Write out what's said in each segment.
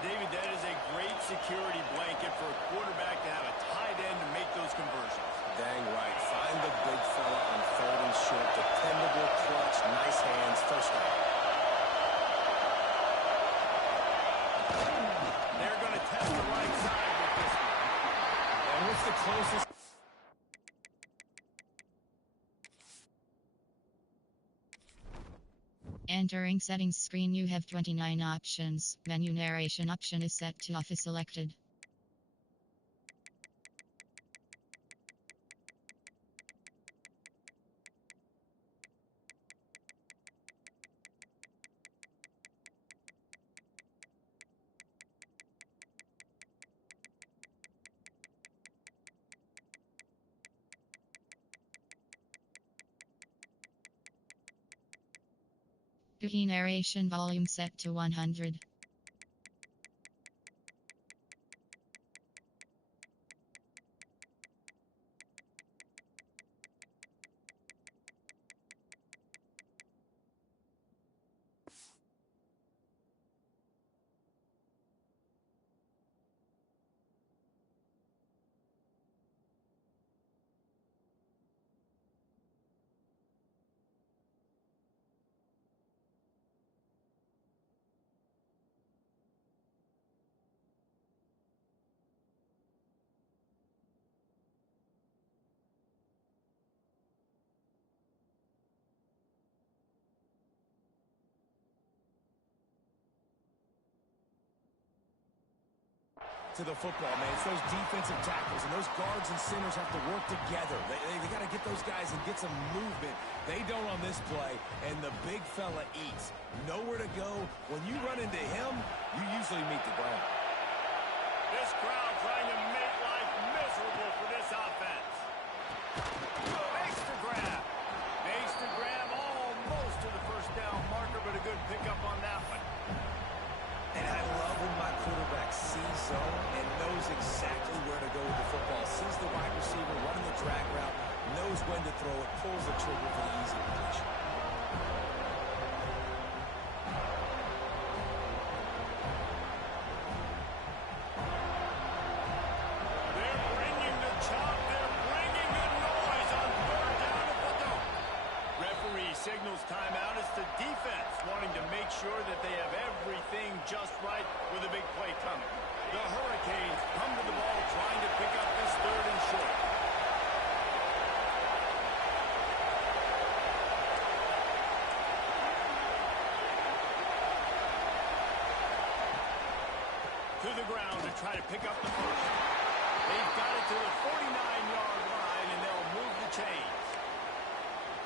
David, that is a great security blanket for a quarterback to have a tight end to make those conversions. Dang right. Find the big fella on 3rd and short. Dependable, clutch, nice hands, first down. They're going to test the right side with this one. And what's the closest? Entering settings screen, you have 29 options. Menu narration option is set to off is selected. Key narration volume set to 100. To the football, man. It's those defensive tackles, and those guards and centers have to work together. They got to get those guys and get some movement. They don't on this play, and the big fella eats. Nowhere to go. When you run into him, you usually meet the ground. This crowd trying to make life miserable for this offense. Makes the grab. Makes the grab almost to the first down marker, but a good pickup on that one. And I love when my quarterback sees zone and knows exactly where to go with the football. Sees the wide receiver running the drag route, knows when to throw it, pulls the trigger for the easy completion. They're bringing the chop. They're bringing the noise on 3rd down at the dome. Referee signals timeout. It's the defense wanting to make sure that they have everything just right with a big play coming. The Hurricanes come to the ball trying to pick up this 3rd and short. To the ground to try to pick up the first. They've got it to the 49-yard line, and they'll move the chains.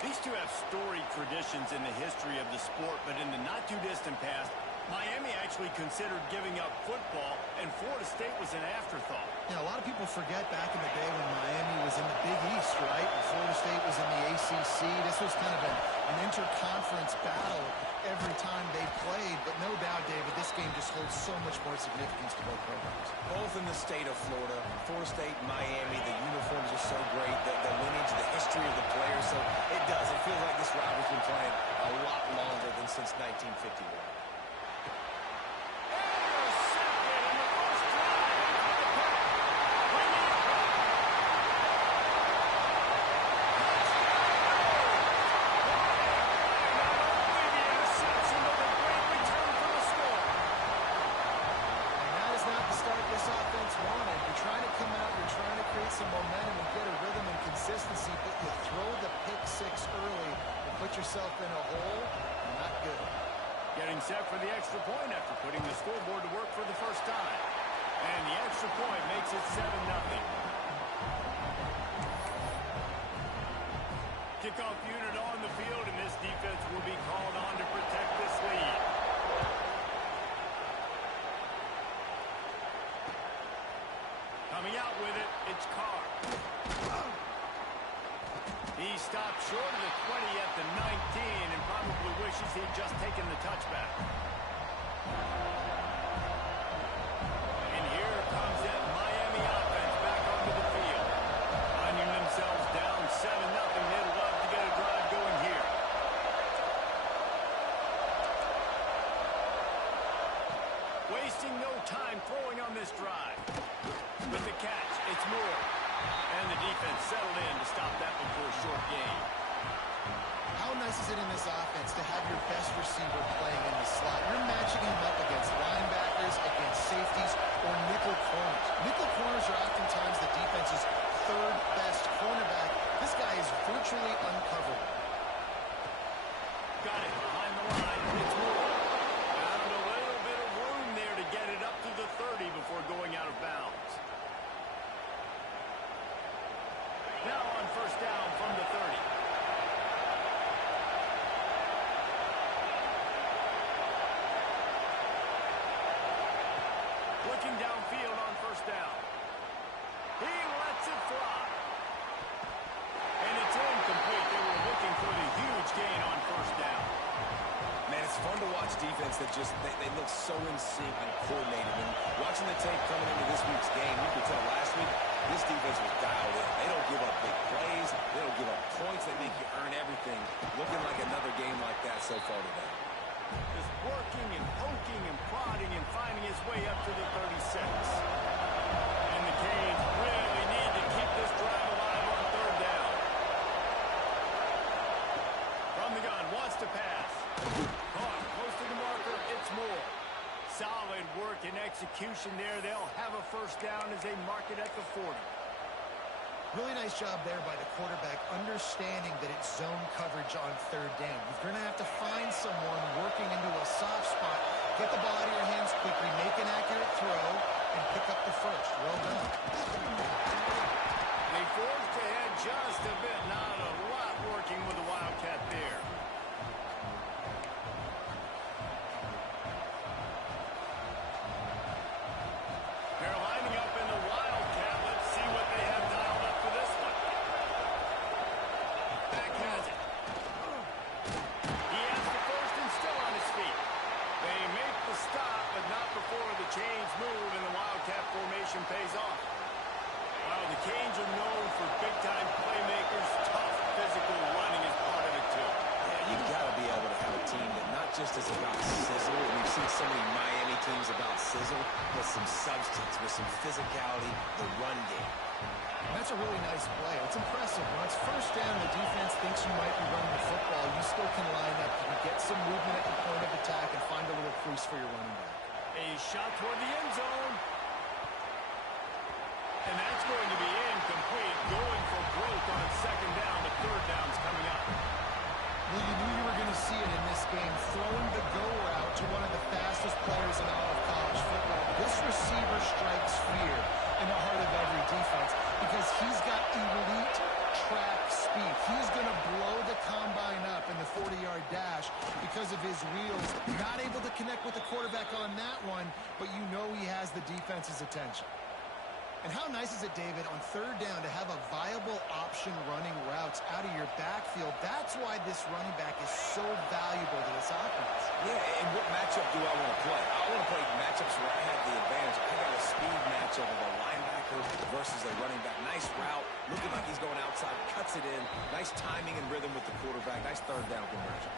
These two have storied traditions in the history of the sport, but in the not-too-distant past, Miami actually considered giving up football, and Florida State was an afterthought. Yeah, a lot of people forget back in the day when Miami was in the Big East, right? And Florida State was in the ACC. This was kind of an interconference battle every time they played. But no doubt, David, this game just holds so much more significance to both programs. Both in the state of Florida, Florida State, Miami, the uniforms are so great, the lineage, the history of the players. So it does. It feels like this rivalry's been playing a lot longer than since 1951. Some momentum and get a rhythm and consistency, but you throw the pick six early and put yourself in a hole, not good. Getting set for the extra point after putting the scoreboard to work for the first time. And the extra point makes it 7-0. Kickoff unit on the field, and this defense will be called on to protect this lead. Coming out with it, it's Carr. He stopped short of the 20 at the 19 and probably wishes he'd just taken the touchback. And here comes that Miami offense back onto the field. Finding themselves down 7-0, they'd love to get a drive going here. Wasting no time throwing on this drive. With the catch, it's Moore. And the defense settled in to stop that before a short gain. How nice is it in this offense to have your best receiver playing in the slot? You're matching him up against linebackers, against safeties, or nickel corners. Nickel corners are oftentimes the defense's third best cornerback. This guy is virtually uncoverable. Got it behind the line. It's Moore. Found a little bit of room there to get it up to the 30 before going out of bounds. Now on first down from the 30. Looking downfield on first down. He lets it fly. And it's incomplete. They were looking for the huge gain on first down. Man, it's fun to watch defense that just, they look so in sync and coordinated. And watching the tape coming into this week's game, you could tell last week, this defense was dialed in. They don't give up big plays. They don't give up points. They make you earn everything. Looking like another game like that so far today. Just working and poking and prodding and finding his way up to the 36. And the Canes really need to keep this drive alive on third down. From the gun, wants to pass. Caught, close to the marker, it's Moore. Solid work and execution there. They'll have a first down as they mark it at the 40. Really nice job there by the quarterback, understanding that it's zone coverage on third down. You're going to have to find someone working into a soft spot, get the ball out of your hands quickly, make an accurate throw, and pick up the first. Well done. They forced ahead just a bit. Not a lot working with the Wildcat there. They're lining up in the Wildcat. Let's see what they have dialed up for this one. Back has it. He has the first and still on his feet. They make the stop, but not before the chains move and the Wildcat formation pays off. Well, the Canes are known for big-time playmakers. Tough physical running is part of it, too. Yeah, you've got to be able to have a team that not just is about sizzle, and we've seen so many Miami teams about sizzle, but some substance with some physicality, the run game. That's a really nice play. It's impressive. When it's first down, the defense thinks you might be running the football. You still can line up. You can get some movement at the point of attack and find a little crease for your running back. A shot toward the end zone. And that's going to be incomplete. Going for broke on second down. The third down's coming up. Well, you knew you were going to see it in this game. Throwing the go route to one of the fastest players in all of college football. This receiver strikes fear in the heart of every defense because he's got elite track speed. He's going to blow the combine up in the 40-yard dash because of his wheels. Not able to connect with the quarterback on that one, but you know he has the defense's attention. And how nice is it, David, on third down to have a viable option running routes out of your backfield? That's why this running back is so valuable to this offense. Yeah, and what matchup do I want to play? I want to play matchups where I have the advantage. I got a speed matchup of a linebacker versus a running back. Nice route, looking like he's going outside, cuts it in. Nice timing and rhythm with the quarterback. Nice third down conversion.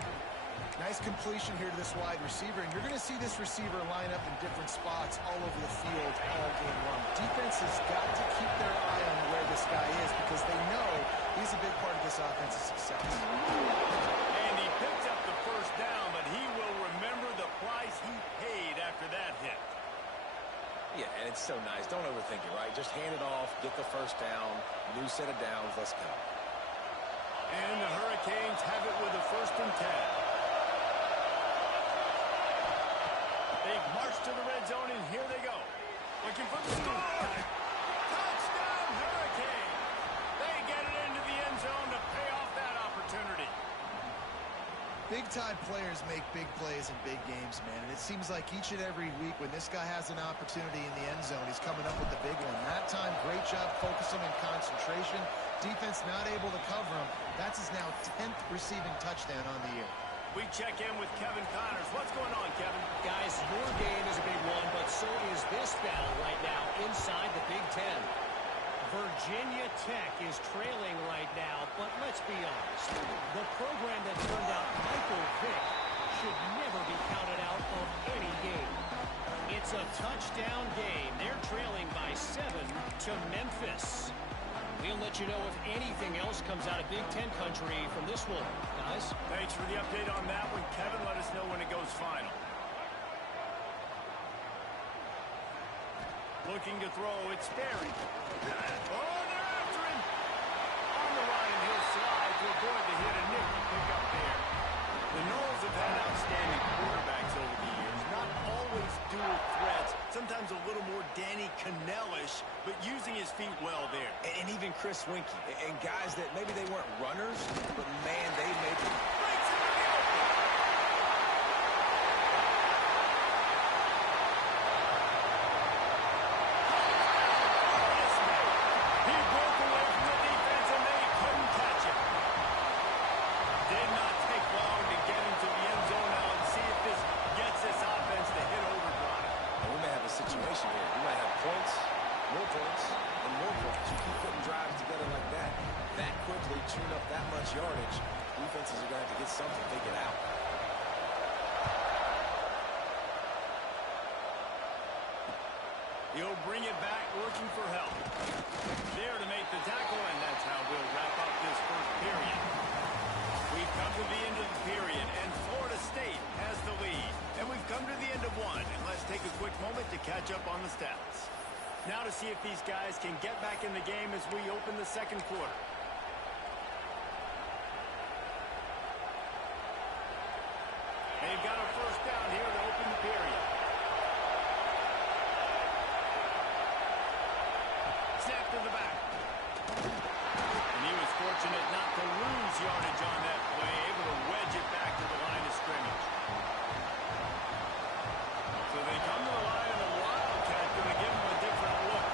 Nice completion here to this wide receiver, and you're going to see this receiver line up in different spots all over the field all game long. Defense has got to keep their eye on where this guy is because they know he's a big part of this offense's success. And he picked up the first down, but he will remember the price he paid after that hit. Yeah, and it's so nice. Don't overthink it, right? Just hand it off, get the first down, new set of downs, let's go. And the Hurricanes have it with a 1st and 10. They've marched to the red zone, and here they go. Looking for the score. Touchdown, Hurricane. They get it into the end zone to pay off that opportunity. Big-time players make big plays in big games, man. And it seems like each and every week when this guy has an opportunity in the end zone, he's coming up with the big one. That time, great job focusing and concentration. Defense not able to cover him. That's his now 10th receiving touchdown on the year. We check in with Kevin Connors. What's going on, Kevin? Guys, your game is a big one, but so is this battle right now inside the Big Ten. Virginia Tech is trailing right now, but let's be honest. The program that turned out Michael Vick should never be counted out of any game. It's a touchdown game. They're trailing by 7 to Memphis. We'll let you know if anything else comes out of Big Ten country from this one. Guys? Thanks for the update on that one, Kevin. Let us know when it goes final. Looking to throw, it's Barry. Oh, they're after him. On the line, and he'll slide to avoid the hit and nickel pick up there. The Noles have had outstanding quarterbacks over the years. Not always dual threats. Sometimes a little more Danny Cannell-ish, but using his feet well there. And even Chris Winkie. And guys that maybe they weren't runners, but man, they made them. Breaks it in the open. He broke away from the defense and they couldn't catch him. Did not take long to get into the end zone now and see if this gets this offense to hit overdrive. And we may have a situation here. We might have points, more points, and more points. You keep putting drives together like that quickly, tune up that much yardage. Defenses are going to have to get something figured out. He'll bring it back, looking for help. There to make the tackle, and that's how we'll wrap up this first period. We've come to the end of the period, and Florida State has the lead. And we've come to the end of one, and let's take a quick moment to catch up on the stats. Now to see if these guys can get back in the game as we open the second quarter. They've got a first down here to open the period. Snap to the back. And he was fortunate not to lose yardage on that play, able to wedge it back to the line of scrimmage. So they come to the line, and the Wildcat going to give them a different look.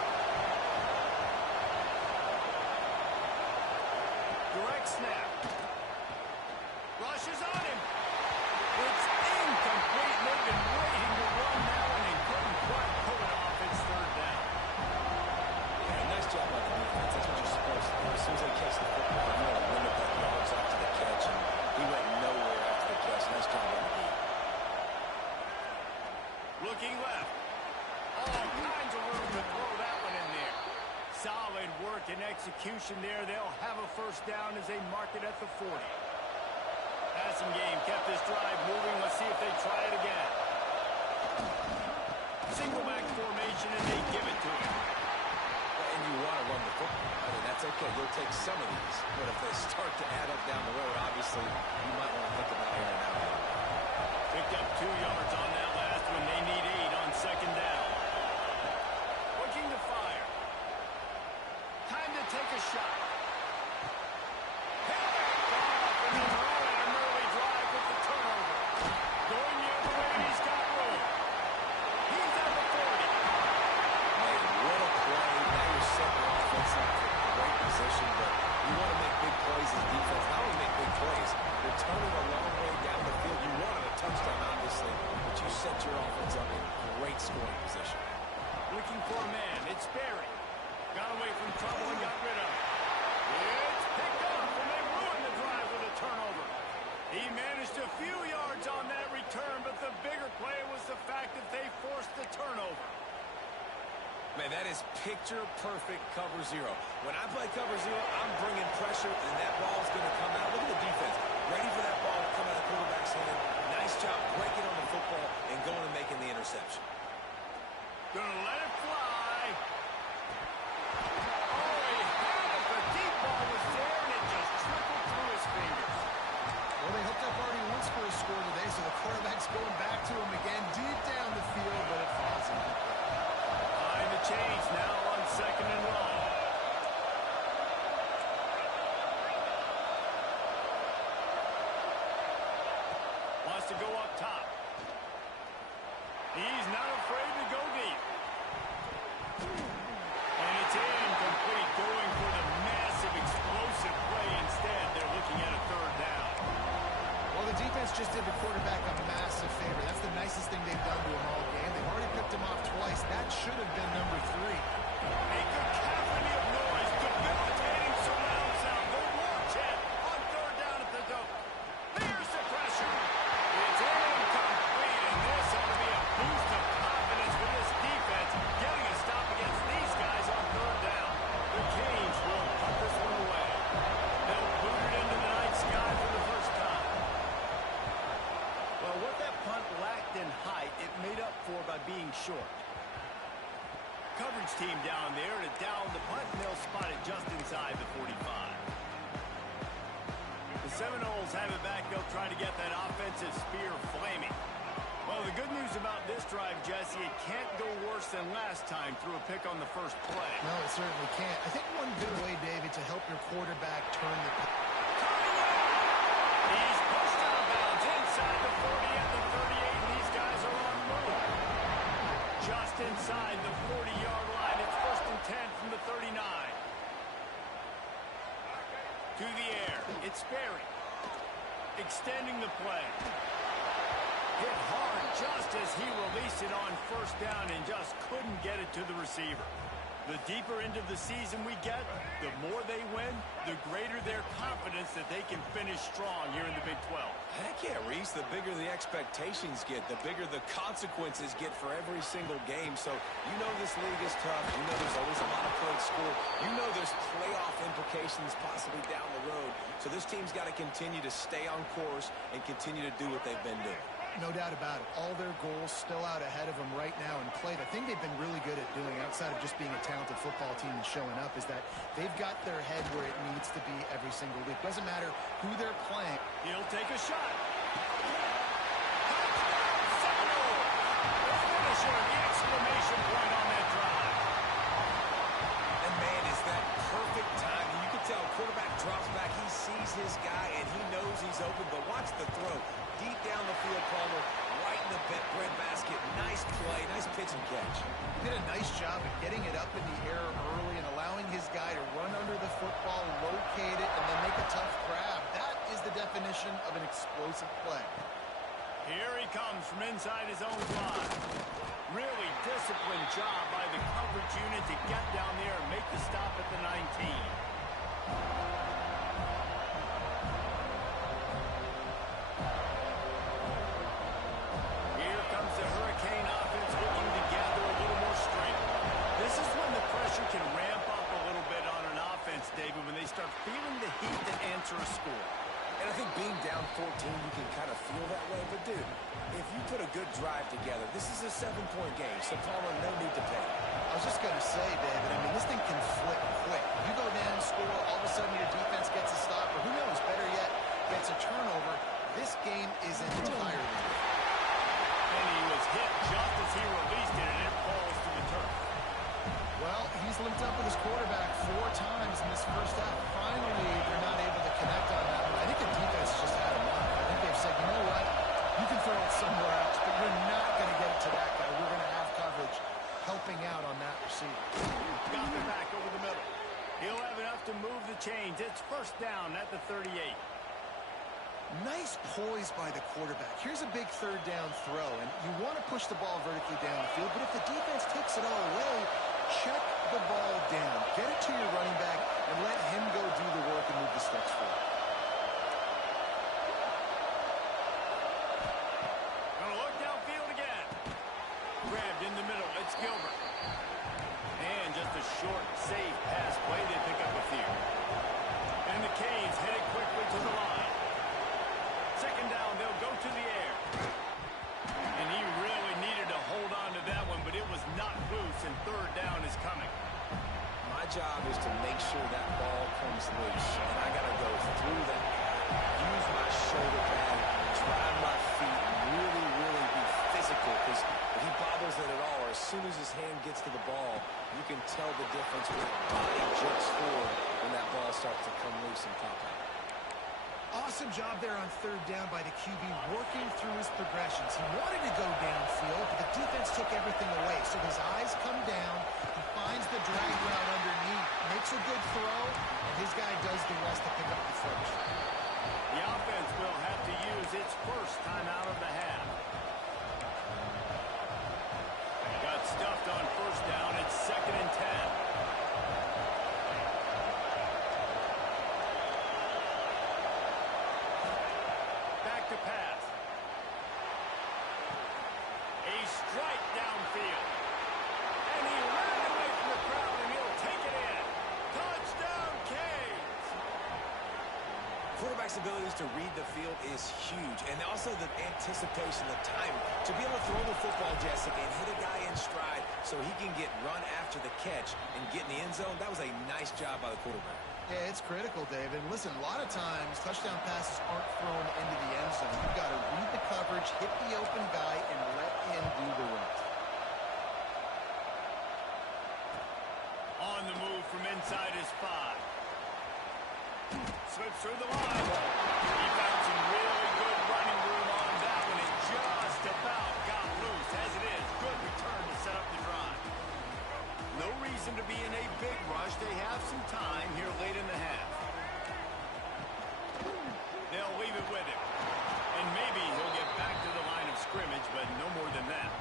Direct snap. Rushes on him. It's incomplete. They've been waiting to run that one and couldn't quite pull it off. It's third down. Yeah, nice job by the defense. That's what you're supposed to do. As soon as they catch the football, you want to limit that yards after the catch, and he went nowhere after the catch. Nice job by the defense. Looking left. All kinds of room to throw that one in there. Solid work and execution there. They'll have a first down as they mark it at the 40. Passing game kept this drive moving. Let's see if they try it again. Single back formation, and they give it to him. And you want to run the football. I mean, that's okay. You'll take some of these. But if they start to add up down the road, obviously, you might want to think about airing it out. Picked up 2 yards on that last one. They need 8 on second down. Looking to fire. Time to take a shot. Turning a long way down the field. You wanted a touchdown, obviously, but you set your offense up in great scoring position. Looking for a man. It's Barry. Got away from trouble and got rid of it. It's picked up, and they ruined the drive with a turnover. He managed a few yards on that return, but the bigger play was the fact that they forced the turnover. Man, that is picture-perfect cover zero. When I play cover zero, I'm bringing pressure, and that ball's going to come out. Look at the defense. Ready for that ball to come out of the quarterback's hand. Nice job breaking on the football and going and making the interception. Gonna let it fly. Oh, he had it. The deep ball was there, and it just trickled through his fingers. Well, they hooked up already once for a score today, so the quarterback's going back to him again deep down the field, but it falls incomplete. Behind the chains now on second and long. Wants to go up top. He's not afraid to go deep. And it's incomplete, going for the massive, explosive play instead. They're looking at a third down. Well, the defense just did the quarterback a massive favor. That's the nicest thing they've done to him all game. They've already picked him off twice. That should have been number 3. A cacophony of noise, debilitating surround sound. The Wildcat on third down at the dope. There's the pressure. It's incomplete, and this ought to be a boost of confidence for this punt lacked in height, it made up for by being short. Coverage team down there to down the punt, and they'll spot it just inside the 45. The Seminoles have it back. They'll try to get that offensive spear flaming. Well, the good news about this drive, Jesse, it can't go worse than last time through a pick on the first play. No, it certainly can't. I think one good way, David, to help your quarterback turn the... He's pushed out of bounds inside the 40 and the 38, and these guys are on move. Just inside the 40-yard line. It's 1st and 10 from the 39. To the air. It's Sperry. Extending the play. Hit hard just as he released it on 1st down and just couldn't get it to the receiver. The deeper into the season we get, the more they win, the greater their confidence that they can finish strong here in the Big 12. Heck yeah, Reese, the bigger the expectations get, the bigger the consequences get for every single game. So you know this league is tough. You know there's always a lot of points scored. You know there's playoff implications possibly down the road. So this team's got to continue to stay on course and continue to do what they've been doing. No doubt about it. All their goals still out ahead of them right now in play. The thing they've been really good at doing, outside of just being a talented football team and showing up, is that they've got their head where it needs to be every single week. Doesn't matter who they're playing. He'll take a shot. Seminole! The finisher, the exclamation point on that drive. And man, is that perfect timing. You can tell quarterback drops back. He sees his guy, and he knows he's open. But watch the throw. Deep down the field, Palmer, right in the breadbasket. Nice play, nice pitch and catch. He did a nice job of getting it up in the air early and allowing his guy to run under the football, locate it, and then make a tough grab. That is the definition of an explosive play. Here he comes from inside his own line. Really disciplined job by the coverage unit to get down there and make the stop at the 19. David, when they start feeling the heat that answer a score. And I think being down 14, you can kind of feel that way. But, dude, if you put a good drive together, this is a 7-point game. So, Palmer, no need to panic. I was just going to say, David, I mean, this thing can flip quick. You go down, score, all of a sudden your defense gets a stop, or who knows, better yet, gets a turnover. This game is entirely different. And he was hit just as he released it, and it falls to the turf. Well, he's linked up with his quarterback 4 times in this first half. Finally, they're not able to connect on that one. I think the defense just had him on. I think they've said, you know what? You can throw it somewhere else, but you're not going to get it to that guy. We're going to have coverage helping out on that receiver. Got it back over the middle. He'll have enough to move the chains. It's 1st down at the 38. Nice poise by the quarterback. Here's a big 3rd down throw, and you want to push the ball vertically down the field, but if the defense takes it all away, check the ball down. Get it to your running back and let him go do the work and move the sticks forward. Gonna look downfield again. Grabbed in the middle. It's Gilbert. And just a short, safe pass play. They pick up a few. And the Canes headed quickly to the line. 2nd down, they'll go to the air. And he really needed to hold on to that one, but it was not loose, and 3rd down is coming. My job is to make sure that ball comes loose, and I got to go through that, use my shoulder pad, drive my feet, and really, really be physical, because if he bobbles it at all, or as soon as his hand gets to the ball, you can tell the difference when his body jerks forward when that ball starts to come loose and pop out. Awesome job there on 3rd down by the QB, working through his progressions. He wanted to go downfield, but the defense took everything away. So his eyes come down, he finds the drag route underneath, makes a good throw, and his guy does the rest to pick up the first. The offense will have to use its first time out of the half. Got stuffed on 1st down. It's 2nd and 10. Pass. A strike downfield. And he ran away from the crowd, and he'll take it in. Touchdown, Canes! Quarterbacks have abilities to read the field is huge. And also the anticipation, the time. To be able to throw the football, Jesse, and hit a guy in stride so he can get run after the catch and get in the end zone, that was a nice job by the quarterback. Yeah, it's critical, David. Listen, a lot of times touchdown passes aren't thrown into the end zone. You've got to read the coverage, hit the open guy, and let him do the rest. On the move from inside his 5. Slips through the line. He found some really good running room on that one. It just about got loose. As it is, good return to set up the drive. No reason to be in a big rush. They have some time here late in the half. They'll leave it with him. And maybe he'll get back to the line of scrimmage, but no more than that.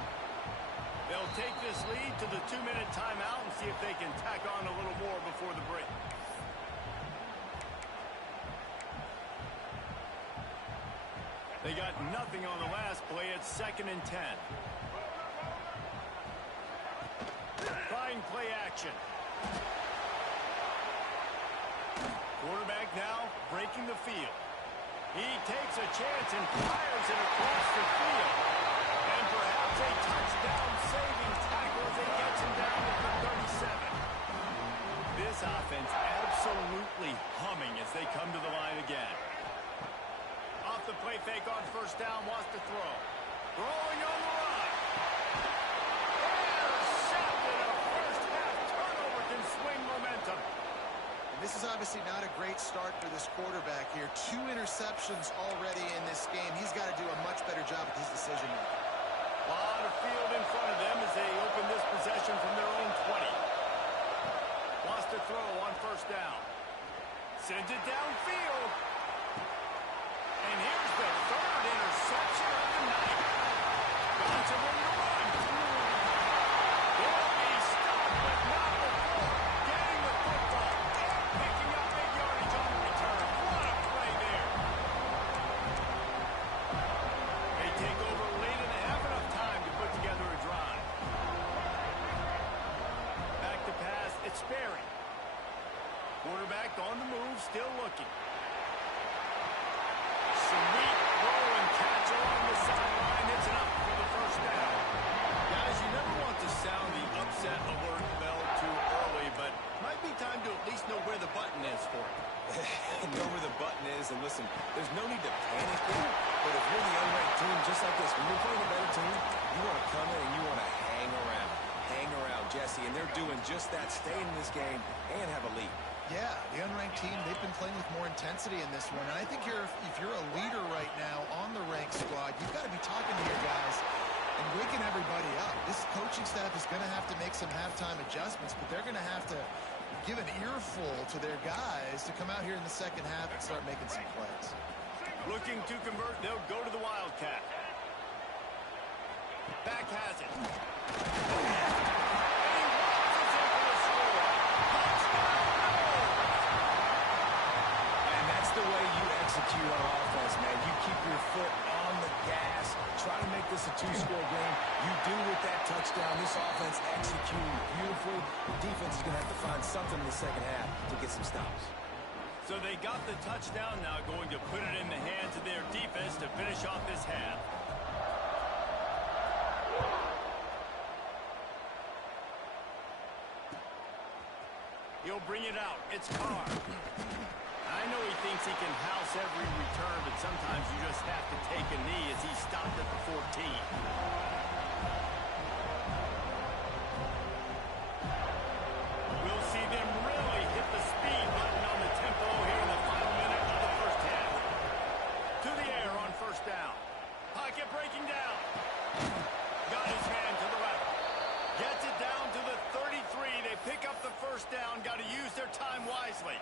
They'll take this lead to the 2-minute timeout and see if they can tack on a little more before the break. They got nothing on the last play. It's 2nd and 10. Trying play action. Quarterback now breaking the field. He takes a chance and fires it across the field. And perhaps a touchdown-saving tackle as he gets him down at the 37. This offense absolutely humming as they come to the line again. Off the play fake on 1st down, wants to throw. Throwing on the run. Intercepted. A first-half turnover can swing momentum. And this is obviously not a great start for this quarterback here. 2 interceptions already in this game. He's got to do a much better job with his decision-making. A lot of field in front of them as they open this possession from their own 20. Wants to throw on 1st down. Sends it downfield. And here's the 3rd interception of the night. Got some room to run. Will be stopped, but not before getting the football and picking up big yardage on the return. What a play there. They take over late in the half, enough time to put together a drive. Back to pass, it's Sperry. Quarterback on the move, still looking. Sweet throw and catch along the sideline. It's enough for the 1st down. Guys, you never want to sound the upset alert bell too early, but might be time to at least know where the button is for it. Know where the button is, and listen, there's no need to panic there, but if you're the unranked team, just like this, when you're playing a better team, you want to come in and you want to hang around. Hang around, Jesse, and they're doing just that, staying in this game and have a lead. Yeah, the unranked team, they've been playing with more intensity in this one. And I think if you're a leader right now on the ranked squad, you've got to be talking to your guys and waking everybody up. This coaching staff is going to have to make some halftime adjustments, but they're going to have to give an earful to their guys to come out here in the 2nd half and start making some plays. Looking to convert, they'll go to the Wildcat. Back has it. The way you execute on offense, man. You keep your foot on the gas. Try to make this a 2-score game. You do with that touchdown. This offense executing beautifully. The defense is going to have to find something in the 2nd half to get some stops. So they got the touchdown, now going to put it in the hands of their defense to finish off this half. He'll bring it out. It's Carr. I know he thinks he can house every return, but sometimes you just have to take a knee as he stopped at the 14. We'll see them really hit the speed button on the tempo here in the final minute of the 1st half. To the air on 1st down. Pocket breaking down. Got his man to the left. Gets it down to the 33. They pick up the 1st down. Got to use their time wisely.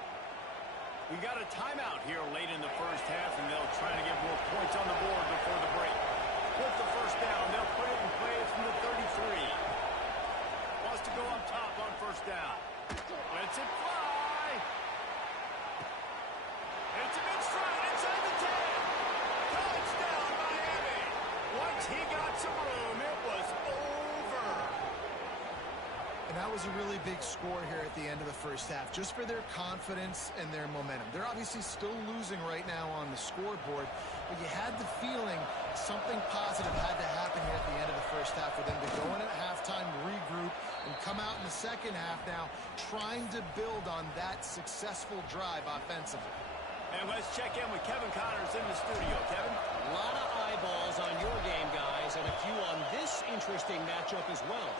We got a timeout here late in the 1st half, and they'll try to get more points on the board before the break. With the 1st down, they'll put it in play from the 33. Wants to go up top on 1st down. Lets it fly. It's a big stride inside the 10. Touchdown, Miami. Once he got some room, it was over. And that was a really big score here at the end of the first half, just for their confidence and their momentum. They're obviously still losing right now on the scoreboard, but you had the feeling something positive had to happen here at the end of the first half for them to go in at halftime, regroup, and come out in the second half now trying to build on that successful drive offensively. And let's check in with Kevin Connors in the studio. Kevin? A lot of eyeballs on your game, guys, and a few on this interesting matchup as well.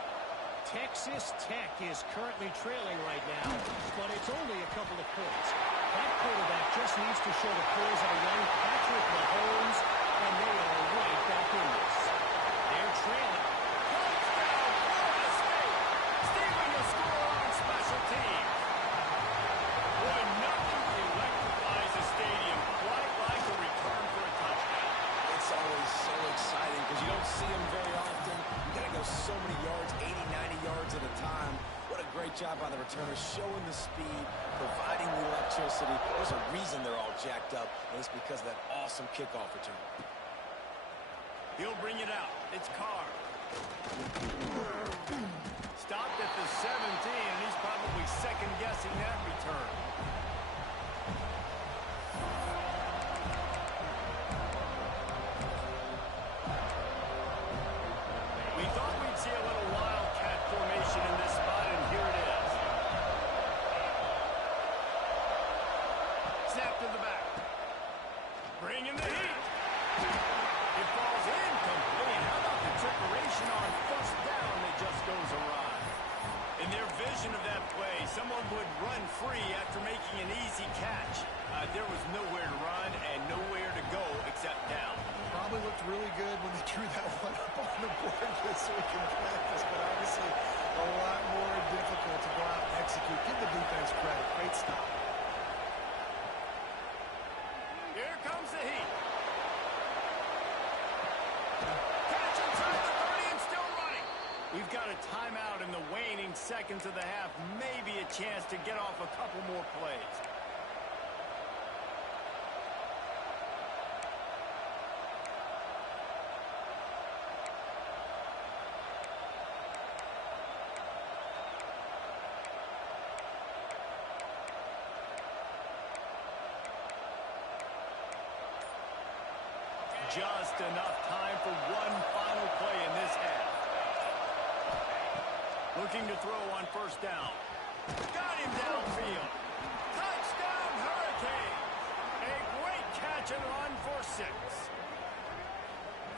Texas Tech is currently trailing right now, but it's only a couple of points. That quarterback just needs to show the pulls of a young Patrick Mahomes, and they are right back in this. They're trailing. Touchdown, Florida State! Stealing a score on special teams. Boy, nothing electrifies a stadium quite like a return for a touchdown. It's always so exciting because you don't see them very often. You got to go so many yards, 80, 90 yards at a time. What a great job by the returners, showing the speed, providing the electricity. There's a reason they're all jacked up, and it's because of that awesome kickoff return. He'll bring it out. It's Carr. Stopped at the 17, and he's probably second-guessing that return. We thought we'd see a little wildcat formation in this spot, and here it is. Snap to the back. Bringing the heat. It falls incomplete. How about the trickeration on first down that just goes awry? In their vision of that play, someone would run free after making an easy catch. There was nowhere to run and nowhere to go except down. Probably looked really good when they drew that one up on the board just so we can practice, but obviously a lot more difficult to go out and execute. Give the defense credit. Great stop. Here comes the heat. Catch inside the 30 and still running. We've got a timeout in the waning seconds of the half. Maybe a chance to get off a couple more plays. Just enough time for one final play in this half. Looking to throw on first down. Got him downfield. Touchdown, Hurricane. A great catch and run for 6.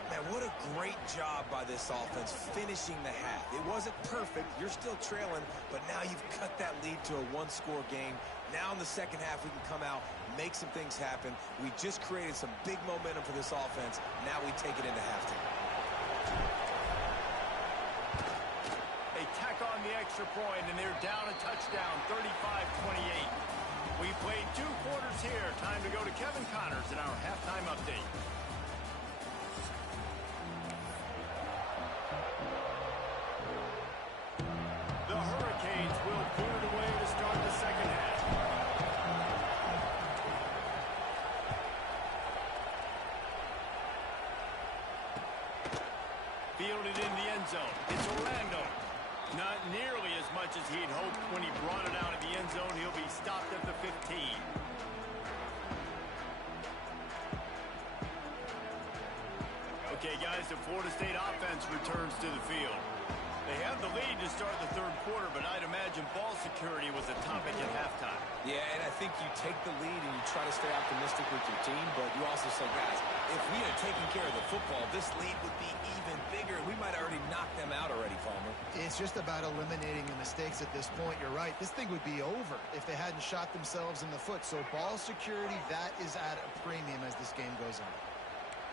Man, what a great job by this offense finishing the half. It wasn't perfect. You're still trailing, but now you've cut that lead to a one-score game. Now in the second half, we can come out, make some things happen. We just created some big momentum for this offense. Now we take it into halftime. They tack on the extra point, and they're down a touchdown, 35-28. We played 2 quarters here. Time to go to Kevin Connors in our halftime update. The Hurricanes will clear it away to start the second half. Fielded in the end zone. It's Orlando. Not nearly as much as he'd hoped when he brought it out of the end zone. He'll be stopped at the 15. Okay, guys, the Florida State offense returns to the field. They have the lead to start the third quarter, but I'd imagine ball security was a topic at halftime. Yeah, and I think you take the lead and you try to stay optimistic with your team, but you also say, guys, if we had taken care of the football, this lead would be even bigger. We might have already knocked them out already, Palmer. It's just about eliminating the mistakes at this point. You're right. This thing would be over if they hadn't shot themselves in the foot. So ball security, that is at a premium as this game goes on.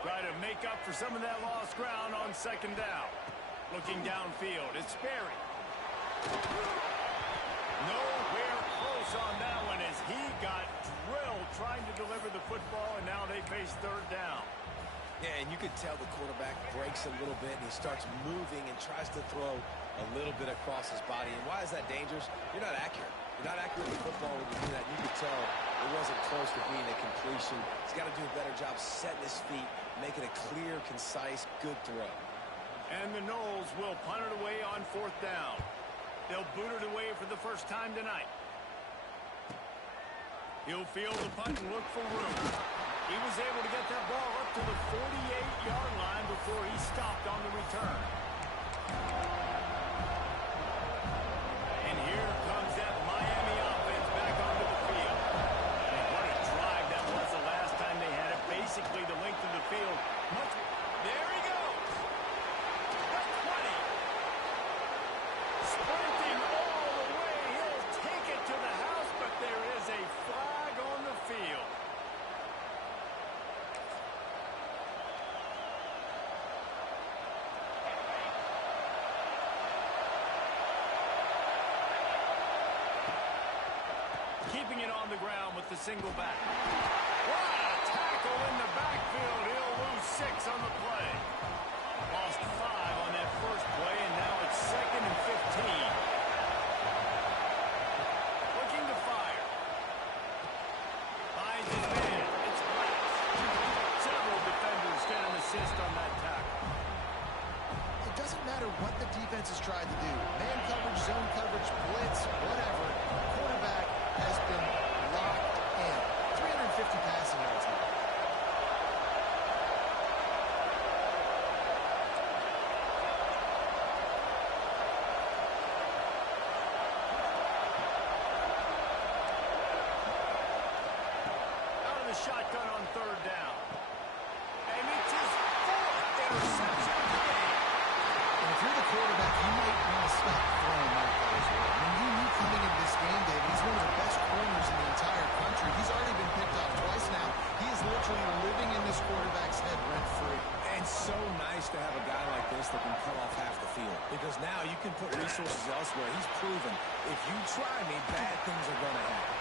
Try to make up for some of that lost ground on second down. Looking downfield, it's Sperry. Nowhere close on that one as he got drilled trying to deliver the football, and now they face third down. Yeah, and you could tell the quarterback breaks a little bit, and he starts moving and tries to throw a little bit across his body. And why is that dangerous? You're not accurate. You're not accurate with the football when you do that. You could tell it wasn't close to being a completion. He's got to do a better job setting his feet, making a clear, concise, good throw. And the Noles will punt it away on fourth down. They'll boot it away for the first time tonight. He'll field the punt and look for room. He was able to get that ball up to the 48-yard line before he stopped on the return. And here comes that Miami offense back onto the field. And what a drive that was the last time they had it. Basically the length of the field. There he goes. The 20. Sprinting all the way. He'll take it to the house, but there is a flag on the field. Keeping it on the ground with the single back. What a tackle in the backfield. He'll lose 6 on the play. Lost 5 on that first play, and now it's 2nd and 15. Looking to fire. Finds his man. It's Blitz. Several defenders get an assist on that tackle. It doesn't matter what the defense has tried to do. Man coverage, zone coverage, blitz, whatever. Quarterback has been locked in. 350 passing yards now. Out of the shotgun on 3rd down. And it's his 4th interception of the game. And if you're the quarterback, you might want to stop throwing that guy as well. I mean, you knew coming into this game, David, he's one of the best corners in the entire country. He's already been picked off twice now. He is literally living in this quarterback's head rent-free. And so nice to have a guy like this that can cut off half the field. Because now you can put resources elsewhere. He's proven, if you try me, bad things are going to happen.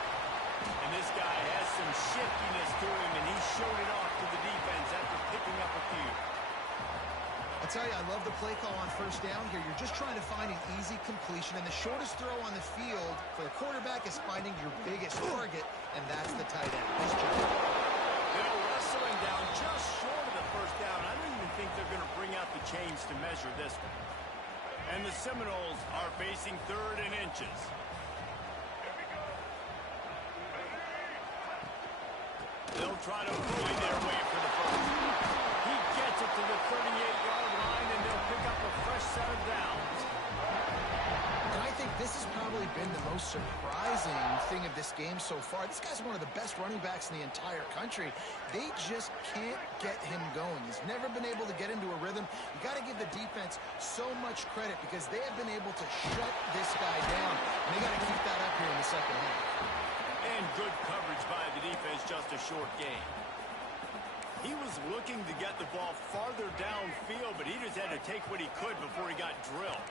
And this guy has some shiftiness to him, and he showed it off to the defense after picking up a few. I tell you, I love the play call on 1st down here. You're just trying to find an easy completion, and the shortest throw on the field for the quarterback is finding your biggest target, and that's the tight end. Nice job. They'll wrestle him down just short of the 1st down. I don't even think they're going to bring out the chains to measure this one. And the Seminoles are facing 3rd and inches. They'll try to bully their way for the 1st. He gets it to the 38-yard line, and they'll pick up a fresh set of downs. And I think this has probably been the most surprising thing of this game so far. This guy's one of the best running backs in the entire country. They just can't get him going. He's never been able to get into a rhythm. You got to give the defense so much credit because they have been able to shut this guy down. And they got to keep that up here in the 2nd half. And good coverage by the defense, just a short game. He was looking to get the ball farther downfield, but he just had to take what he could before he got drilled.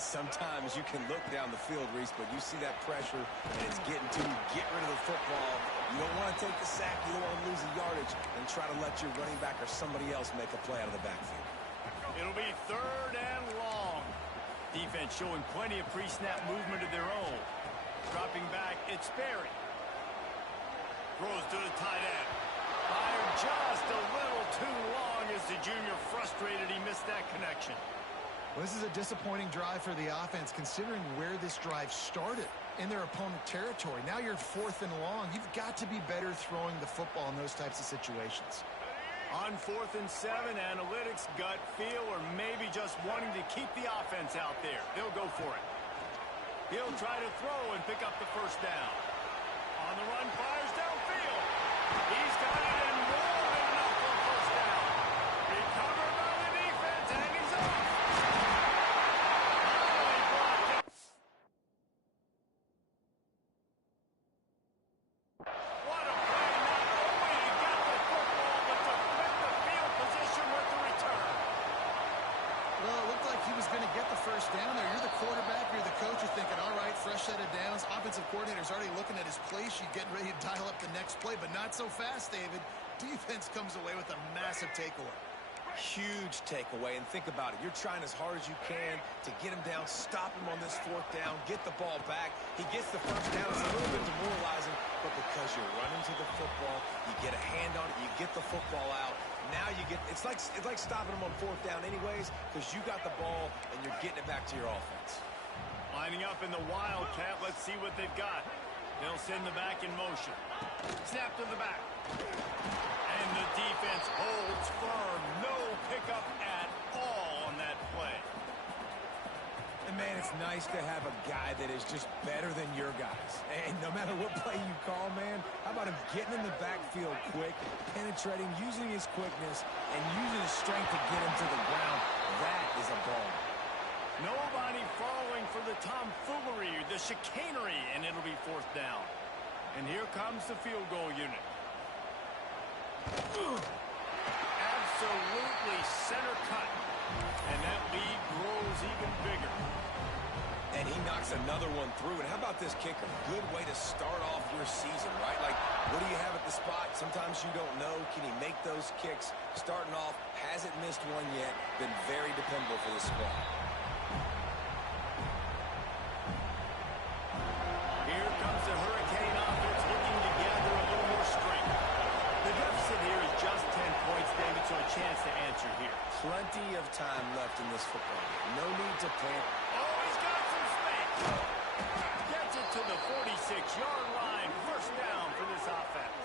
Sometimes you can look down the field, Reese, but you see that pressure, and it's getting to you. Get rid of the football. You don't want to take the sack. You don't want to lose the yardage, and try to let your running back or somebody else make a play out of the backfield. It'll be 3rd and long. Defense showing plenty of pre-snap movement of their own. Dropping back, it's Sperry. Throws to the tight end. Fired just a little too long as the junior frustrated he missed that connection. Well, this is a disappointing drive for the offense considering where this drive started in their opponent territory. Now you're 4th and long. You've got to be better throwing the football in those types of situations. On 4th and 7, analytics, gut feel, or maybe just wanting to keep the offense out there. They'll go for it. He'll try to throw and pick up the 1st down. On the run, fires downfield. He's got it in more than enough for a 1st down. Recovered by the defense, and he's off. Oh, he blocked it. What a play, not only to get the football, but to flip the field position with the return. Well, it looked like he was going to get the 1st down there. You're the quarterback, you're the coach, you're thinking, all right, fresh set of downs. Offensive coordinator's already looking at his play sheet, getting ready to dial up the next play, but not so fast, David. Defense comes away with a massive takeaway. Huge takeaway, and think about it. You're trying as hard as you can to get him down, stop him on this 4th down, get the ball back. He gets the 1st down. It's a little bit demoralizing, but because you're running to the football, you get a hand on it, you get the football out. Now you get, it's like stopping him on 4th down anyways, because you got the ball and you're getting it back to your offense. Lining up in the Wildcat. Let's see what they've got. They'll send the back in motion. Snap to the back. And the defense holds firm. No pickup at all on that play. And, man, it's nice to have a guy that is just better than your guys. And no matter what play you call, man, how about him getting in the backfield quick, penetrating, using his quickness, and using his strength to get him to the ground. That is a ball. Nobody falling for the tomfoolery, the chicanery, and it'll be fourth down. And here comes the field goal unit. Absolutely center cut. And that lead grows even bigger. And he knocks another one through. And how about this kicker? Good way to start off your season, right? Like, what do you have at the spot? Sometimes you don't know. Can he make those kicks? Starting off, hasn't missed one yet. Been very dependable for this squad. Here comes the Hurricane offense looking to gather a little more strength. The deficit here is just 10 points, David, so a chance to answer here. Plenty of time left in this football game. No need to panic. Oh, he's got some space. Gets it to the 46-yard line. First down for this offense.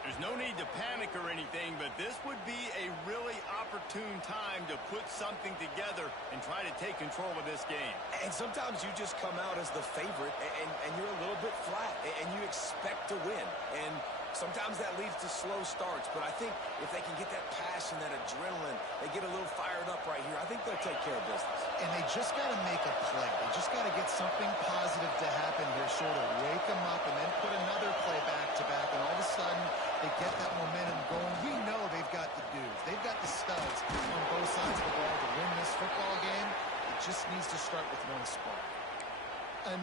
There's no need to panic or anything, but this would be a really opportune time to put something together and try to take control of this game. And sometimes you just come out as the favorite, and you're a little bit flat, and you expect to win. And sometimes that leads to slow starts, but I think if they can get that passion, that adrenaline, they get a little fired up right here, I think they'll take care of business. And they just got to make a play. They just got to get something positive to happen here, sort of wake them up and then put another play back-to-back, and all of a sudden they get that momentum going. We know they've got the dudes. They've got the studs on both sides of the ball to win this football game. It just needs to start with one spark.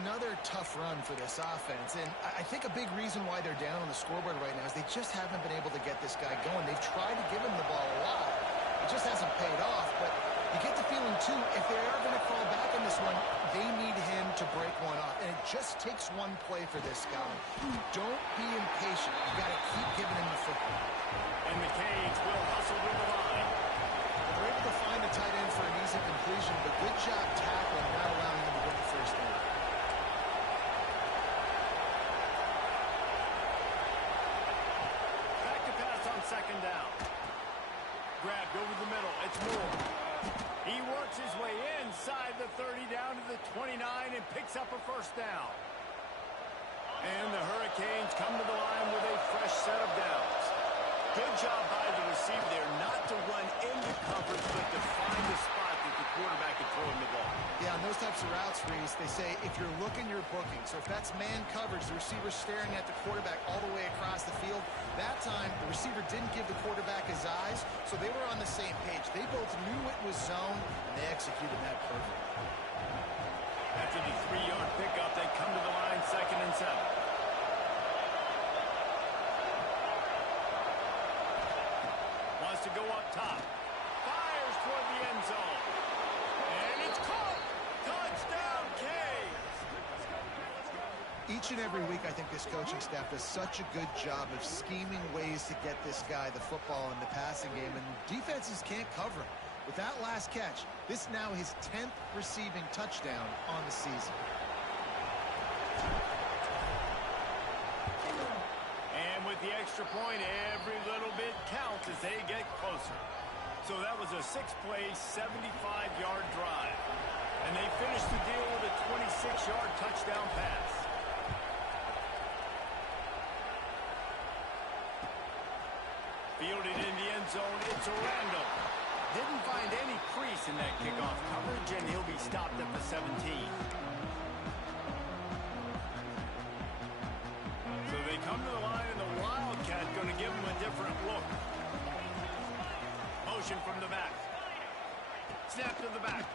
Another tough run for this offense, and I think a big reason why they're down on the scoreboard right now is they just haven't been able to get this guy going. They've tried to give him the ball a lot. It just hasn't paid off, but you get the feeling, too, if they are going to fall back in this one, they need him to break one off, and it just takes one play for this guy. Don't be impatient. You got to keep giving him the football. And the Canes will hustle to the line. They're able to find the tight end for an easy completion, but good job tackling, not allowing him to get the first down. Back to pass on second down. Grabbed over the middle. It's Moore. He works his way inside the 30 down to the 29 and picks up a first down. And the Hurricanes come to the line with a fresh set of downs. Good job by the receiver there not to run into coverage, but to find a spot that the quarterback can throw him the ball. Yeah, on those types of routes, Reese, they say if you're looking, you're booking. So if that's man coverage, the receiver's staring at the quarterback all the way across the field. That time, the receiver didn't give the quarterback his eyes, so they were on the same page. They both knew it was zone, and they executed that perfectly. After the 3-yard pickup, they come to the line, 2nd and 7. Wants to go up top. Fires toward the end zone. And it's caught. Touchdown, Canes. Each and every week, I think this coaching staff does such a good job of scheming ways to get this guy the football in the passing game, and defenses can't cover him. With that last catch, this is now his 10th receiving touchdown on the season. And with the extra point, every little bit counts as they get closer. So that was a 6-play, 75-yard drive. And they finished the deal with a 26-yard touchdown pass. Fielded in the end zone, it's Orlando. Didn't find any crease in that kickoff coverage, and he'll be stopped at the 17. So they come to the line, and the Wildcat going to give him a different look. Motion from the back. Snap to the back.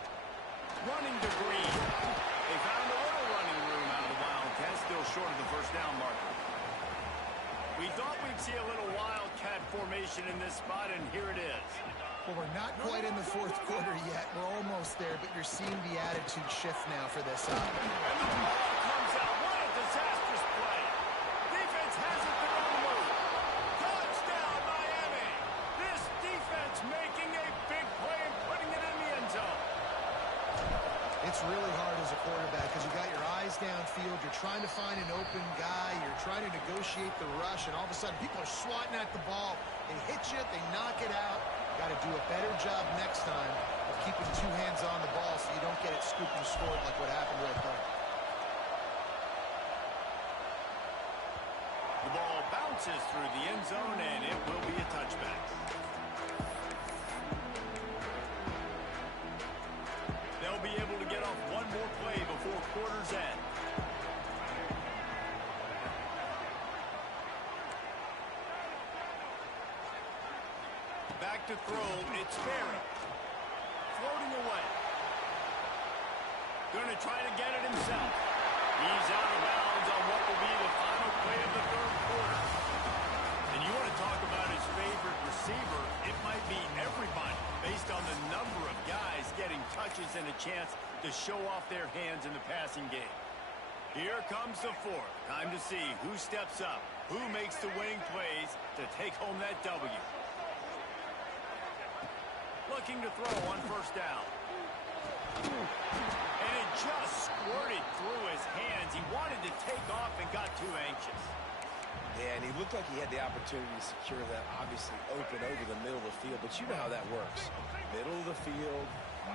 Running to Green. They found a little running room out of the Wildcat, still short of the first down marker. We thought we'd see a little Wildcat formation in this spot, and here it is. Well, we're not quite in the fourth quarter yet. We're almost there, but you're seeing the attitude shift now for this side. And the ball comes out. What a disastrous play. Defense has it their own move. Touchdown, Miami. This defense making a big play and putting it in the end zone. It's really hard as a quarterback because you got your eyes downfield. You're trying to find an open guy. You're trying to negotiate the rush, and all of a sudden people are swatting at the ball. They hit you. They knock it out. You got to do a better job next time of keeping two hands on the ball so you don't get it scooped and scored like what happened right there. The ball bounces through the end zone, and it will be a touchback. They'll be able to get off one more play before quarter's end. Back to throw, it's Berry. Floating away. Going to try to get it himself. He's out of bounds on what will be the final play of the third quarter. And you want to talk about his favorite receiver, it might be everybody, based on the number of guys getting touches and a chance to show off their hands in the passing game. Here comes the fourth. Time to see who steps up, who makes the winning plays to take home that W. Looking to throw on first down. And it just squirted through his hands. He wanted to take off and got too anxious. Yeah, and he looked like he had the opportunity to secure that, obviously open over the middle of the field. But you know how that works. Middle of the field,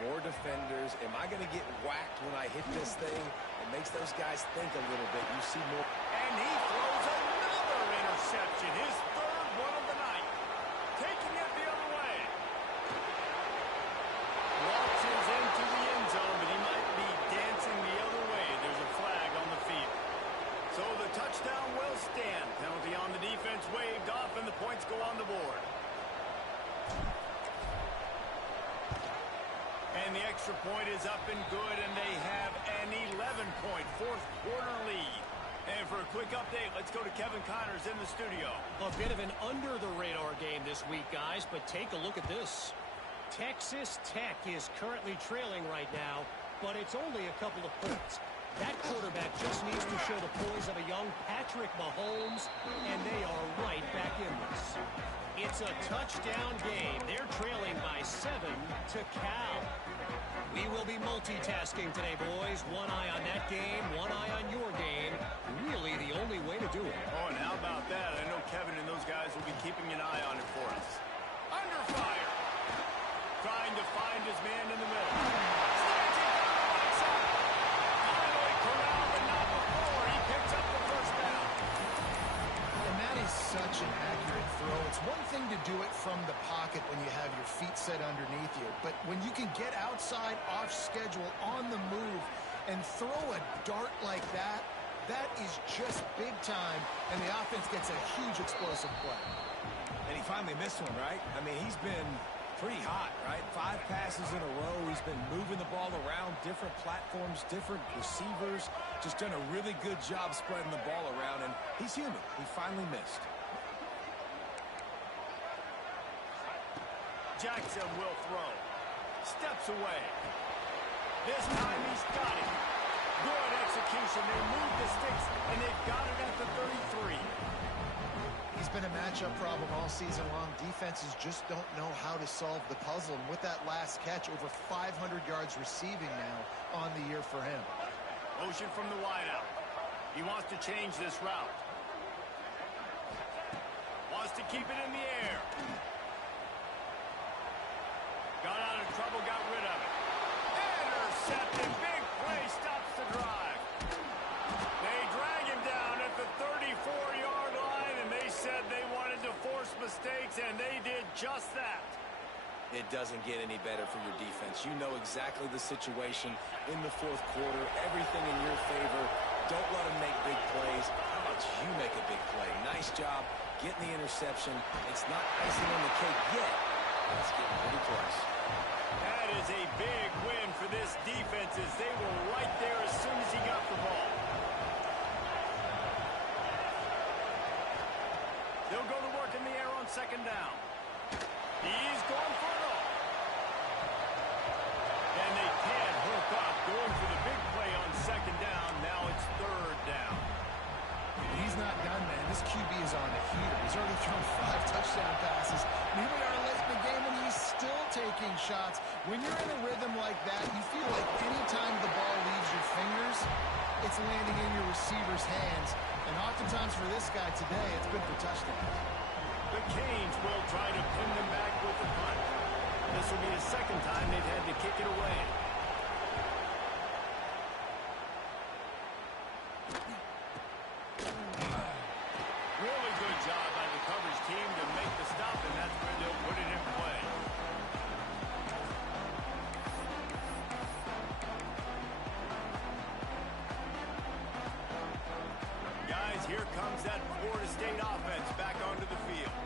more defenders. Am I going to get whacked when I hit this thing? It makes those guys think a little bit. You see more. And he throws another interception. His third one of the night. Taking it the other way. Waltzes into the end zone, but he might be dancing the other way. There's a flag on the field. So the touchdown will stand. Penalty on the defense waved off, and the points go on the board. And the extra point is up and good, and they have an 11-point fourth quarter lead. And for a quick update, let's go to Kevin Connors in the studio. A bit of an under-the-radar game this week, guys, but take a look at this. Texas Tech is currently trailing right now, but it's only a couple of points. That quarterback just needs to show the poise of a young Patrick Mahomes, and they are right back in this. It's a touchdown game. They're trailing by 7 to Cal. We will be multitasking today, boys. One eye on that game, one eye on your game. Really the only way to do it. Oh, and how about that? I know Kevin and those guys will be keeping an eye on it for us. Under fire. Trying to find his man in the middle. Finally corralled, but not before. He picks up the first down. And that is such an accurate throw. It's one thing to do it from the pocket when you have your feet set underneath you, but when you can get outside, off schedule, on the move, and throw a dart like that, that is just big time, and the offense gets a huge explosive play. And he finally missed one, right? I mean, he's been pretty hot, right? 5 passes in a row. He's been moving the ball around, different platforms, different receivers. Just done a really good job spreading the ball around, and he's human. He finally missed. Jackson will throw. Steps away. This time he's got it. Good execution. They move the sticks, and they've got it at the 33. He's been a matchup problem all season long. Defenses just don't know how to solve the puzzle. And with that last catch, over 500 yards receiving now on the year for him. Motion from the wideout. He wants to change this route. Wants to keep it in the air. Got out of trouble, got rid of it. Intercepted. Big play stops the drive. They drag him down at the 34-yard line, and they said they wanted to force mistakes, and they did just that. It doesn't get any better for your defense. You know exactly the situation in the fourth quarter. Everything in your favor. Don't let them make big plays. How about you make a big play? Nice job getting the interception. It's not icing on the cake yet. It's getting pretty close. That is a big win for this defense as they were right there as soon as he got the ball. They'll go to work in the air on second down. He's going for it all. And they can't hook up, going for the big play on second down. Now it's third down. He's not done, man. This QB is on a heater. He's already thrown 5 touchdown passes. And here we are late in the game, and he's still taking When you're in a rhythm like that, you feel like anytime the ball leaves your fingers, it's landing in your receiver's hands. And oftentimes for this guy today, it's been for touchdowns. The Canes will try to pin them back with the punt. This will be the second time they've had to kick it away. Really good job by the coverage team to make the stop, and that's where they'll put it in play. Guys, here comes that Florida State offense back onto the field.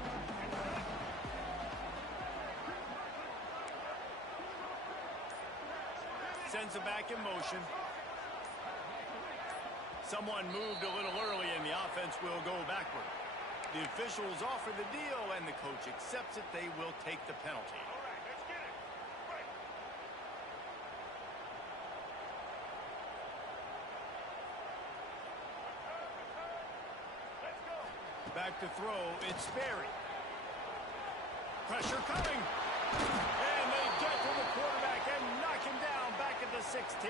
Sends it back in motion. Someone moved a little early, and the offense will go backward. The officials offer the deal, and the coach accepts it. They will take the penalty. All right, let's get it. Right. Let's go. Back to throw, it's Sperry. Pressure coming. And they get to the quarterback and knock him down back at the 16.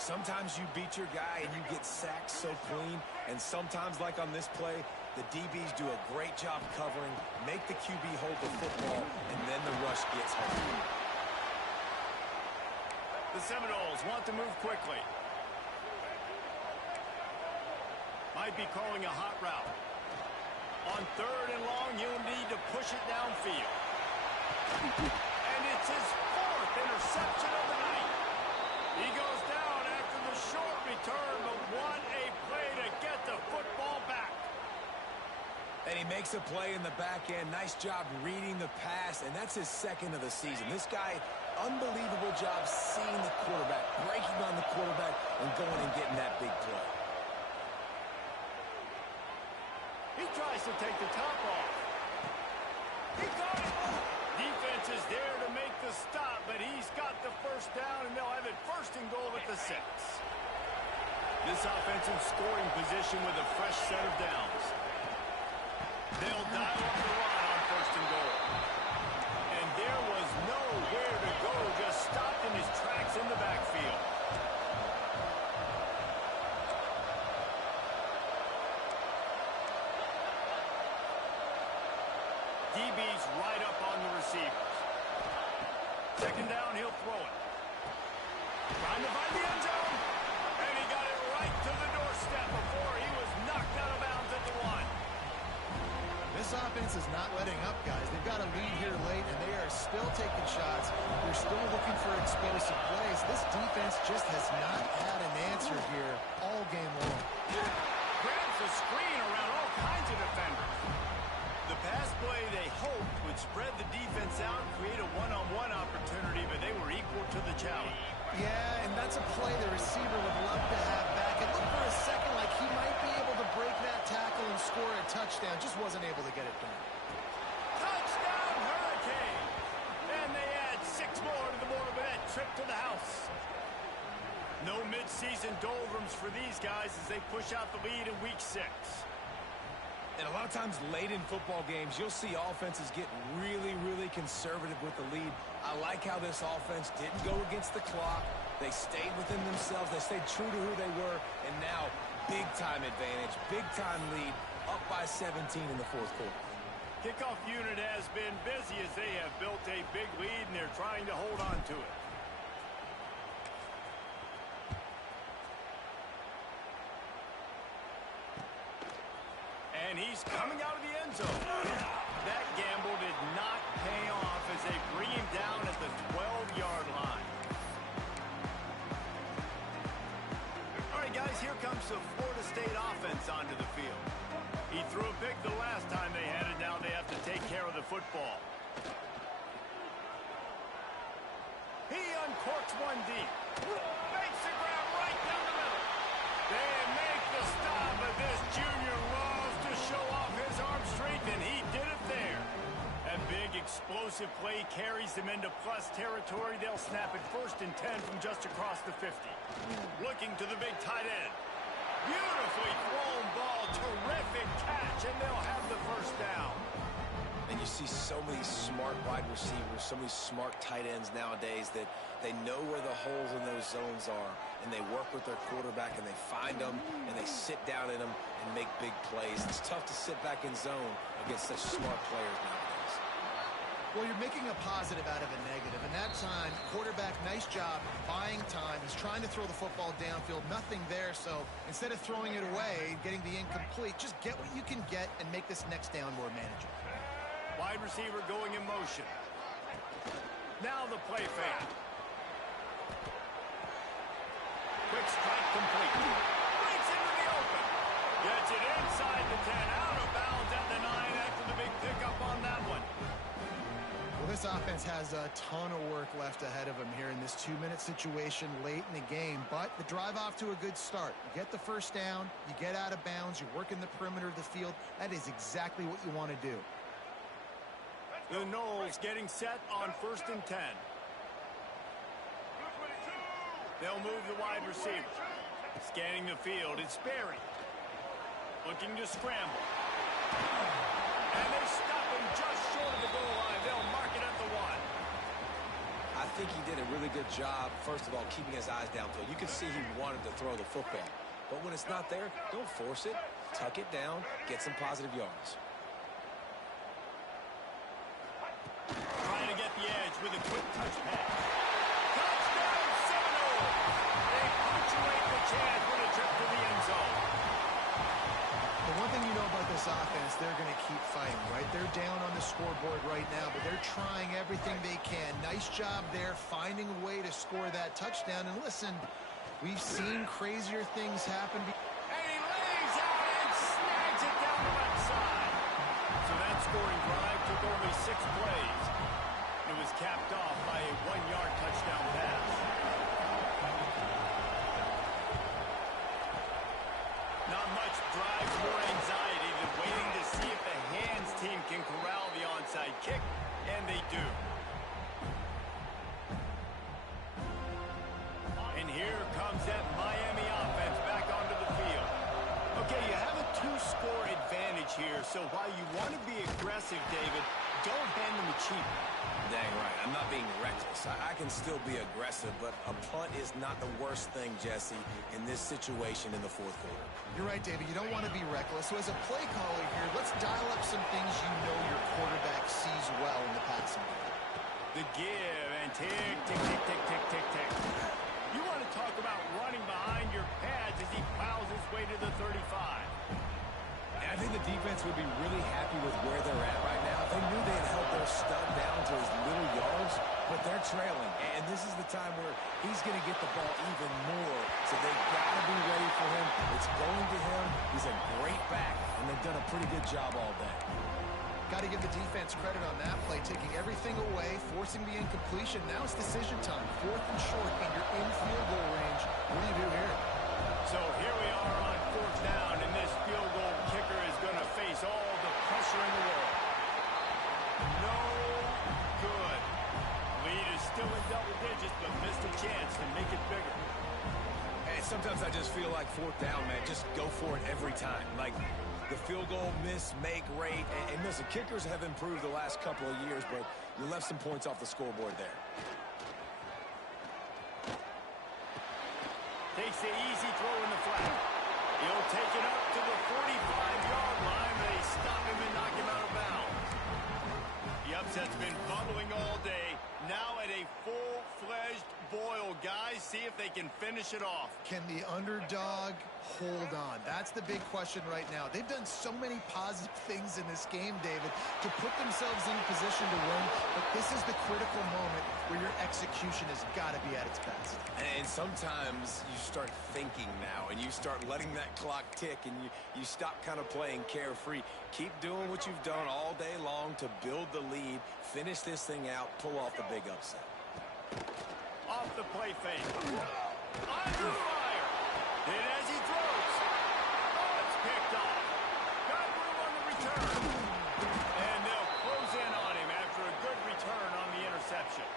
Sometimes you beat your guy and you get sacked so clean, and sometimes, like on this play, the DBs do a great job covering, make the QB hold the football, and then the rush gets home. The Seminoles want to move quickly. Might be calling a hot route. On 3rd and long, you'll need to push it downfield. And it's his 4th interception of the night. He goes down after the short return, but what a play to get the football back. And he makes a play in the back end. Nice job reading the pass, and that's his 2nd of the season. This guy, unbelievable job seeing the quarterback, breaking on the quarterback, and going and getting that big play. He tries to take the top off. He got it. Defense is there to make the stop, but he's got the first down, and they'll have it 1st and goal at the 6. This offensive scoring position with a fresh set of downs. They'll dial up the run on 1st and goal. And there was nowhere to go, just stopped in his tracks in the backfield. DB's right up on the receivers. 2nd down, he'll throw it. Trying to find the end zone. And he got it right to the doorstep before he was knocked out of bounds at the 1. This offense is not letting up, guys. They've got a lead here late, and they are still taking shots. They're still looking for explosive plays. This defense just has not had an answer here all game long. Grabs the screen around all kinds of defenders. The pass play they hoped would spread the defense out and create a one-on-one opportunity, but they were equal to the challenge. Yeah, and that's a play the receiver would love to have back. It looked for a second like he might be able to break that tackle and score a touchdown. Just wasn't able to get it done. Touchdown, Hurricane! And they add 6 more to the board with that trip to the house. No mid-season doldrums for these guys as they push out the lead in week 6. And a lot of times late in football games, you'll see offenses get really, really conservative with the lead. I like how this offense didn't go against the clock. They stayed within themselves. They stayed true to who they were. And now, big-time advantage, big-time lead, up by 17 in the 4th quarter. Kickoff unit has been busy as they have built a big lead, and they're trying to hold on to it. And he's coming out of the end zone. That gamble did not pay off as they bring him down at the 12-yard line. All right, guys, here comes the Florida State offense onto the field. He threw a pick the last time they had it. Now they have to take care of the football. He uncorks one deep. Makes the grab right down the middle. They make the stop, but this junior loves to show off his arm strength, and he did it there. That big explosive play carries them into plus territory. They'll snap it 1st and 10 from just across the 50. Looking to the big tight end. Beautifully thrown ball, terrific catch, and they'll have the 1st down. And you see so many smart wide receivers, so many smart tight ends nowadays that they know where the holes in those zones are, and they work with their quarterback, and they find them, and they sit down in them and make big plays. It's tough to sit back in zone against such smart players nowadays. Well, you're making a positive out of a negative, and that time, quarterback, nice job buying time. He's trying to throw the football downfield, nothing there, so instead of throwing it away, getting the incomplete, just get what you can get and make this next down more manageable. Wide receiver going in motion. Now the play fake. Quick strike complete. Breaks into the open. Gets it inside the 10. Out of bounds at the 9 after the big pickup on that one. Well, this offense has a ton of work left ahead of them here in this 2-minute situation late in the game, but the drive off to a good start. You get the first down, you get out of bounds, you're working the perimeter of the field. That is exactly what you want to do. The Knowles getting set on 1st and 10. They'll move the wide receiver. Scanning the field, it's Sperry. Looking to scramble. And they stop him just short of the goal line. They'll mark it at the 1. I think he did a really good job, first of all, keeping his eyes downfield. You can see he wanted to throw the football. But when it's not there, don't force it. Tuck it down, get some positive yards. Trying to get the edge with a quick touch pass. Touchdown, Seminoles! They punctuate the chance with a trip to the end zone. The one thing you know about this offense, they're going to keep fighting, right? They're down on the scoreboard right now, but they're trying everything they can. Nice job there, finding a way to score that touchdown. And listen, we've seen crazier things happen. And he lays out and snags it down the left side. So that scoring drive took only 6 plays. It was capped off by a 1-yard touchdown pass. Not much drives more anxiety than waiting to see if the hands team can corral the onside kick, and they do. And here comes that Miami offense back onto the field. Okay, you have a 2-score advantage here, so while you want to be aggressive, David, don't hand them a cheap. Dang right. I'm not being reckless. I can still be aggressive, but a punt is not the worst thing, Jesse, in this situation in the 4th quarter. You're right, David. You don't want to be reckless. So as a play caller here, let's dial up some things you know your quarterback sees well in the passing game. The give and tick, tick, tick, tick, tick, tick, tick. You want to talk about running behind your pads as he plows his way to the 35. And I think the defense would be really happy with where they're at right now. They knew they had held their stud down to his little yards, but they're trailing. And this is the time where he's going to get the ball even more. So they've got to be ready for him. It's going to him. He's a great back, and they've done a pretty good job all day. Got to give the defense credit on that play, taking everything away, forcing the incompletion. Now it's decision time. 4th and short, and you're in field goal range. What do you do here? So here we are on 4th down, and this field goal kicker is going to face all the pressure in the world. No good. Lead is still in double digits, but missed a chance to make it bigger. And sometimes I just feel like 4th down, man. Just go for it every time. Like the field goal miss, make rate. And listen, kickers have improved the last couple of years, but you left some points off the scoreboard there. Takes the easy throw in the flat. He'll take it up to the 45-yard line. They stop him and knock him out of bounds. The upset's been bubbling all day. Now at a full-fledged boil. Guys, see if they can finish it off. Can the underdog hold on? That's the big question right now. They've done so many positive things in this game, David, to put themselves in position to win, but this is the critical moment where your execution has got to be at its best. And sometimes you start thinking now, and you start letting that clock tick, and you stop kind of playing carefree. Keep doing what you've done all day long to build the lead, finish this thing out, pull off the big upset. Off the play fake. Under fire. And as he throws. Oh, it's picked off. Got room on the return. And they'll close in on him after a good return on the interception.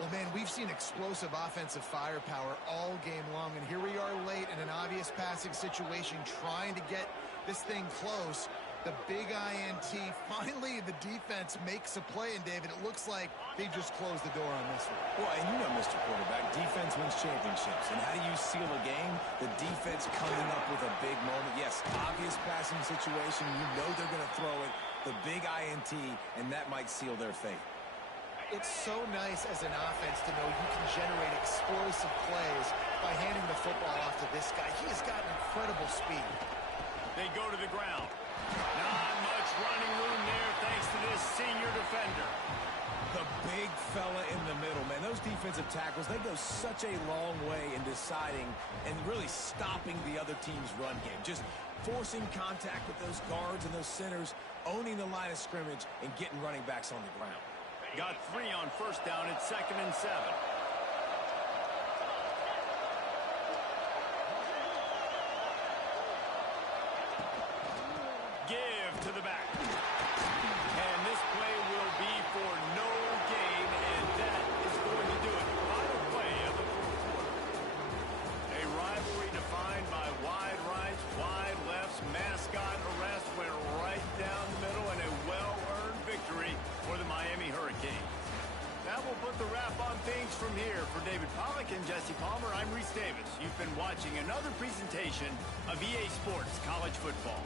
Well, man, we've seen explosive offensive firepower all game long, and here we are late in an obvious passing situation trying to get this thing close. The big INT. Finally, the defense makes a play, and David, it looks like they just closed the door on this one. Well, and you know, Mr. Quarterback, defense wins championships. And how do you seal a game? The defense coming up with a big moment. Yes, obvious passing situation. You know they're going to throw it. The big INT, and that might seal their fate. It's so nice as an offense to know you can generate explosive plays by handing the football off to this guy. He has got incredible speed. They go to the ground. Not much running room there thanks to this senior defender. The big fella in the middle, man. Those defensive tackles, they go such a long way in deciding and really stopping the other team's run game. Just forcing contact with those guards and those centers, owning the line of scrimmage, and getting running backs on the ground. Got 3 on first down at 2nd and 7. Give to the back. And this play will be for no gain, and that is going to do it. Final play of the fourth quarter. A rivalry defined by wide rights, wide lefts, mascot arrest went right down the middle, and a well-earned victory for the Miami Hurricanes. That will put the wrap on things from here. For David Pollack and Jesse Palmer, I'm Reese Davis. You've been watching another presentation of EA Sports College Football.